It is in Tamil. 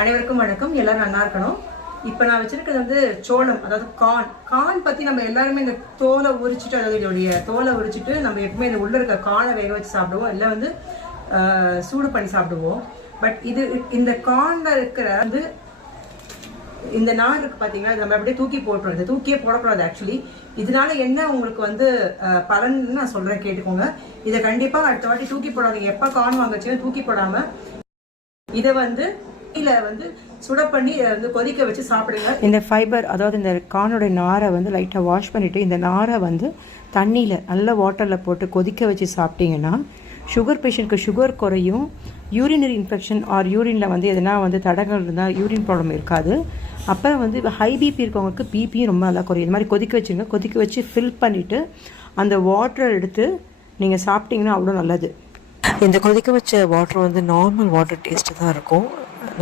அனைவருக்கும் வணக்கம். எல்லாரும் நல்லா இருக்கணும். இப்போ நான் வச்சிருக்கிறது வந்து சோளம், அதாவது கார்ன் பற்றி நம்ம எல்லாருமே இந்த தோலை உரிச்சிட்டு, அதாவது இதோடைய தோலை உரிச்சிட்டு நம்ம எப்பவுமே இந்த உள்ள இருக்க கார்னை வேக வச்சு சாப்பிடுவோம், இல்லை வந்து சூடு பண்ணி சாப்பிடுவோம். பட் இந்த கார்னில் இருக்கிற வந்து இந்த நார் இருக்கு பார்த்தீங்கன்னா, நம்ம அப்படியே தூக்கி போட்டுரும். இதை தூக்கியே போடக்கூடாது. ஆக்சுவலி இதனால என்ன உங்களுக்கு வந்து பலன் நான் சொல்கிறேன், கேட்டுக்கோங்க. இதை கண்டிப்பாக அடுத்த வாட்டி தூக்கி போடாதீங்க. எப்போ கார்ன் வாங்கச்சும் தூக்கி போடாமல் இதை வந்து சுட பண்ணி வந்து கொதிக்க வச்சு சாப்பிடுங்க. இந்த ஃபைபர், அதாவது இந்த கார்னோட நாரை வந்து லைட்டாக வாஷ் பண்ணிவிட்டு இந்த நாரை வந்து தண்ணியில் நல்ல வாட்டரில் போட்டு கொதிக்க வச்சு சாப்பிட்டீங்கன்னா சுகர் பேஷண்ட்க்கு சுகர் குறையும். யூரினரி இன்ஃபெக்ஷன் ஆர் யூரினில் வந்து எதனா வந்து தடங்கள் இருந்தால் யூரின் ப்ராப்ளம் இருக்காது. அப்புறம் வந்து ஹை பிபி இருக்கவங்களுக்கு பிபியும் ரொம்ப நல்லா குறையும். இது மாதிரி கொதிக்க வச்சுருங்க. கொதிக்க வச்சு ஃபில் பண்ணிவிட்டு அந்த வாட்டரை எடுத்து நீங்கள் சாப்பிட்டீங்கன்னா அவ்வளோ நல்லது. இந்த கொதிக்க வச்ச வாட்டர் வந்து நார்மல் வாட்டர் டேஸ்ட்டு தான் இருக்கும்.